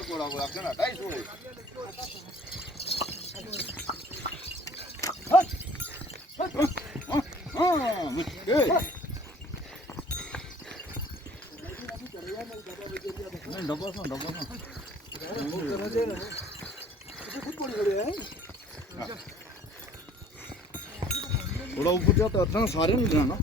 बड़ा गोला गोला करना 250 है हाँ मुझे नहीं डब्बा सा थोड़ा ऊपर जाता इतना सारे नहीं जाना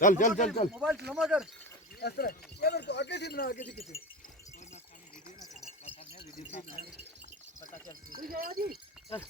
चल चल चल चल मोबाइल लंबा कर इस तरह ये मेरे को आगे से बना आगे से किसी पता चल ठीक है जी चल